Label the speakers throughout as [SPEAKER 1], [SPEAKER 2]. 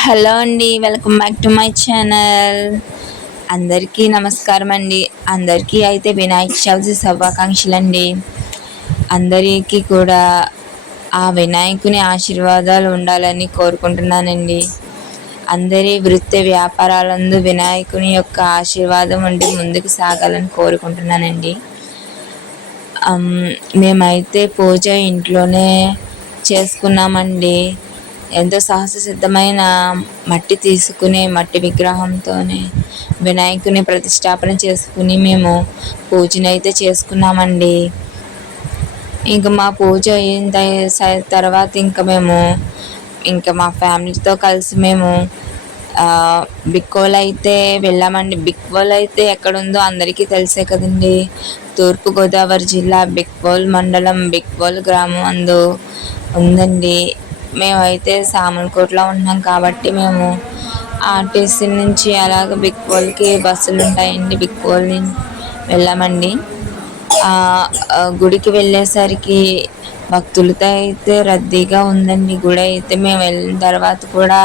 [SPEAKER 1] Hello అండి welcome back to my channel. అందరికీ నమస్కారం అండి. అందరికీ అయితే వినాయక చవితి శుభాకాంక్షలు అండి అందరికీ కూడా ఆ వినాయకుని ఆశీర్వాదాలు ఉండాలని కోరుకుంటున్నానండి. అందరి వృత్తి వ్యాపారాలందు వినాయకుని యొక్క ఆశీర్వాదం ఉండి ముందుకు సాగాలని కోరుకుంటున్నానండి. మేమైతే పూజ ఇంట్లోనే చేసుకున్నామండి. ఎంతో సాహస సిద్ధమైన మట్టి తీసుకుని మట్టి విగ్రహంతోనే వినాయకుని ప్రతిష్టాపన చేసుకుని మేము పూజనైతే చేసుకున్నామండి. ఇంకా మా పూజ అయిన తర్వాత ఇంకా మేము ఇంకా మా ఫ్యామిలీతో కలిసి మేము బిక్కోల్ అయితే వెళ్ళామండి. బిక్వోల్ అయితే ఎక్కడుందో అందరికీ తెలిసే కదండి. తూర్పుగోదావరి జిల్లా బిక్వోల్ మండలం బిక్వోల్ గ్రామం అందు ఉందండి. మేమైతే సామర్లకోటలో ఉంటున్నాం కాబట్టి మేము ఆర్టీసీ నుంచి అలాగ బిక్కోల్కి బస్సులు ఉంటాయండి. బిక్కోల్ వెళ్ళామండి. గుడికి వెళ్ళేసరికి భక్తులతో అయితే రద్దీగా ఉందండి. గుడి అయితే మేము వెళ్ళిన తర్వాత కూడా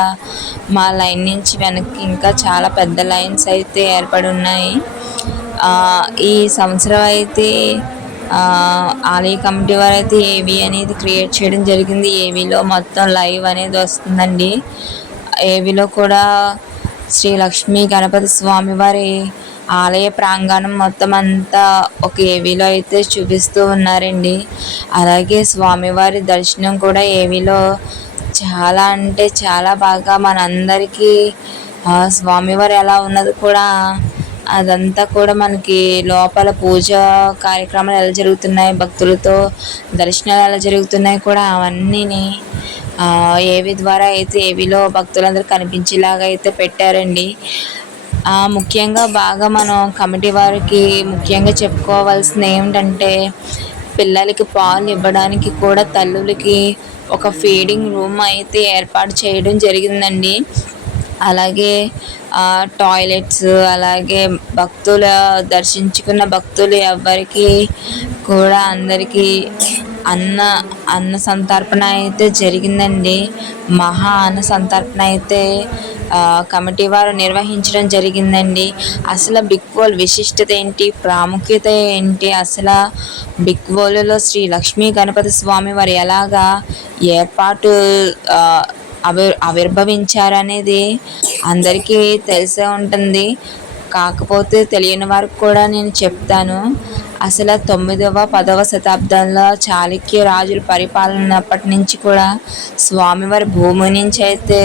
[SPEAKER 1] మా లైన్ నుంచి వెనక్కి ఇంకా చాలా పెద్ద లైన్స్ అయితే ఏర్పడి ఉన్నాయి. ఈ సంవత్సరం అయితే ఆలయ కమిటీ వారు అయితే ఏవి అనేది క్రియేట్ చేయడం జరిగింది. ఏవిలో మొత్తం లైవ్ అనేది వస్తుందండి. ఏవిలో కూడా శ్రీ లక్ష్మీ గణపతి స్వామి వారి ఆలయ ప్రాంగణం మొత్తం అంతా ఒక ఏవిలో అయితే చూపిస్తూ ఉన్నారండి. అలాగే స్వామివారి దర్శనం కూడా ఏవిలో చాలా అంటే చాలా బాగా మనందరికీ స్వామివారు ఎలా ఉన్నది కూడా అదంతా కూడా మనకి లోపల పూజ కార్యక్రమాలు ఎలా జరుగుతున్నాయి భక్తులతో దర్శనాలు ఎలా జరుగుతున్నాయి కూడా అవన్నీని ఏవి ద్వారా అయితే ఏవిలో భక్తులందరూ కనిపించేలాగా అయితే పెట్టారండి. ముఖ్యంగా బాగా మనం కమిటీ వారికి ముఖ్యంగా చెప్పుకోవాల్సింది ఏమిటంటే పిల్లలకి పాలు ఇవ్వడానికి కూడా తల్లులకి ఒక ఫీడింగ్ రూమ్ అయితే ఏర్పాటు చేయడం జరిగిందండి. అలాగే టాయిలెట్స్ అలాగే భక్తుల దర్శించుకున్న భక్తులు ఎవ్వరికి కూడా అందరికీ అన్న అన్న సంతర్పణ అయితే జరిగిందండి. మహా అన్న సంతర్పణ అయితే కమిటీ వారు నిర్వహించడం జరిగిందండి. అసలు బిగ్ బోల్ విశిష్టత ఏంటి? ప్రాముఖ్యత ఏంటి? అసలు బిగ్ బోల్లో శ్రీ లక్ష్మీ గణపతి స్వామి వారు ఎలాగా ఏర్పాటు ఆవిర్ ఆవిర్భవించారనేది అందరికీ తెలిసే ఉంటుంది. కాకపోతే తెలియని వారికి కూడా నేను చెప్తాను. అసలు తొమ్మిదవ పదవ శతాబ్దంలో చాళుక్య రాజుల పరిపాలనప్పటి నుంచి కూడా స్వామివారి భూమి నుంచి అయితే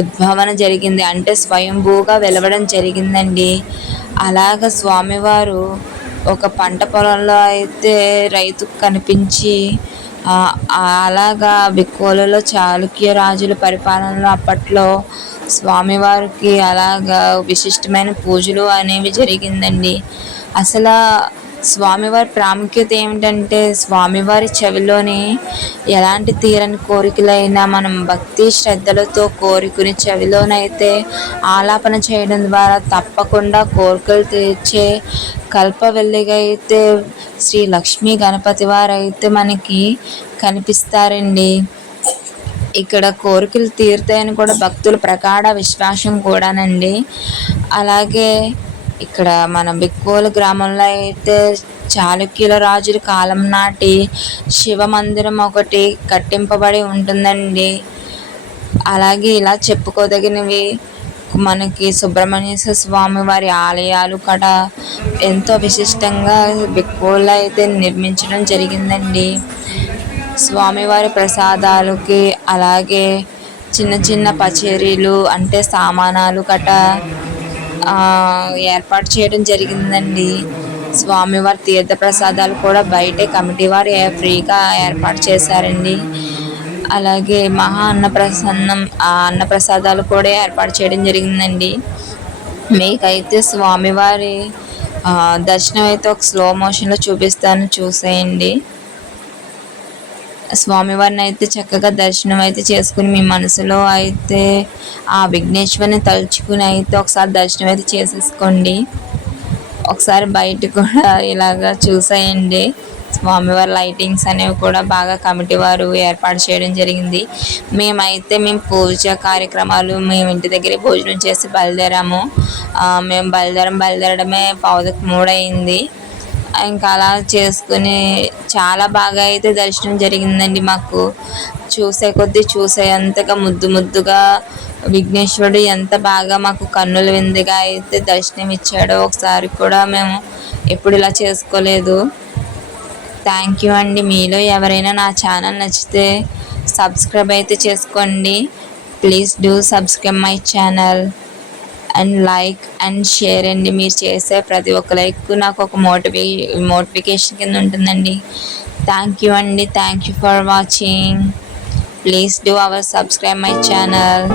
[SPEAKER 1] ఉద్భవన జరిగింది. అంటే స్వయంభూగా వెలవడం జరిగిందండి. అలాగ స్వామివారు ఒక పంట పొలంలో అయితే రైతుకు కనిపించి అలాగా బిక్కోలలో చాళుక్య రాజుల పరిపాలనలో అప్పట్లో స్వామివారికి అలాగా విశిష్టమైన పూజలు అనేవి జరిగిందండి. అసలు స్వామివారి ప్రాముఖ్యత ఏమిటంటే స్వామివారి చెవిలోని ఎలాంటి తీరని కోరికలైనా మనం భక్తి శ్రద్ధలతో కోరుకుని చెవిలోనైతే ఆలాపన చేయడం ద్వారా తప్పకుండా కోరికలు తీర్చే కల్పవెల్లిగా అయితే శ్రీ లక్ష్మీ గణపతి వారు అయితే మనకి కనిపిస్తారండి. ఇక్కడ కోరికలు తీరుతాయని కూడా భక్తుల ప్రకాడ విశ్వాసం కూడానండి. అలాగే ఇక్కడ మన బిక్కోలు గ్రామంలో అయితే చాళుక్యుల రాజుల కాలం నాటి శివ మందిరం ఒకటి కట్టింపబడి ఉంటుందండి. అలాగే ఇలా చెప్పుకోదగినవి మనకి సుబ్రహ్మణ్యేశ్వర స్వామి వారి ఆలయాలు కట ఎంతో విశిష్టంగా బిక్కోల్లో అయితే నిర్మించడం జరిగిందండి. స్వామివారి ప్రసాదాలకి అలాగే చిన్న చిన్న పచేరీలు అంటే సామానాలు కట ఏర్పాటు చేయడం జరిగిందండి. స్వామివారి తీర్థ ప్రసాదాలు కూడా బయటే కమిటీ వారు ఫ్రీగా ఏర్పాటు చేశారండి. అలాగే మహా అన్నప్రసన్నం ఆ అన్నప్రసాదాలు కూడా ఏర్పాటు చేయడం జరిగిందండి. మీకైతే స్వామివారి దర్శనం అయితే ఒక స్లో మోషన్లో చూపిస్తాను చూసేయండి. స్వామివారిని అయితే చక్కగా దర్శనం అయితే చేసుకుని మీ మనసులో అయితే ఆ విఘ్నేశ్వరిని తలుచుకుని అయితే ఒకసారి దర్శనం అయితే చేసేసుకోండి. ఒకసారి బయట కూడా ఇలాగా చూసేయండి. స్వామివారి లైటింగ్స్ అనేవి కూడా బాగా కమిటీ వారు ఏర్పాటు చేయడం జరిగింది. మేమైతే మేము పూజ కార్యక్రమాలు మేము ఇంటి దగ్గరే భోజనం చేసి బయలుదేరాము. మేము బయలుదేరం బయలుదేరడమే పావుదకు మూడయింది. ఇంకా అలా చేసుకుని చాలా బాగా అయితే దర్శనం జరిగిందండి మాకు. చూసే కొద్దీ చూసేంతగా ముద్దు ముద్దుగా విఘ్నేశ్వరుడు ఎంత బాగా మాకు కన్నుల విందుగా అయితే దర్శనం ఇచ్చాడో ఒకసారి కూడా మేము ఎప్పుడు ఇలా చేసుకోలేదు. థ్యాంక్ యూ అండి. మీలో ఎవరైనా నా ఛానల్ నచ్చితే సబ్స్క్రైబ్ అయితే చేసుకోండి. Please do subscribe my channel. And like and share అండి మీరు చేసే ప్రతి ఒక్క లైక్ నాకు ఒక మోటివే మోటిఫికేషన్ కింద ఉంటుందండి. థ్యాంక్ యూ అండి. Thank you for watching please do our subscribe my channel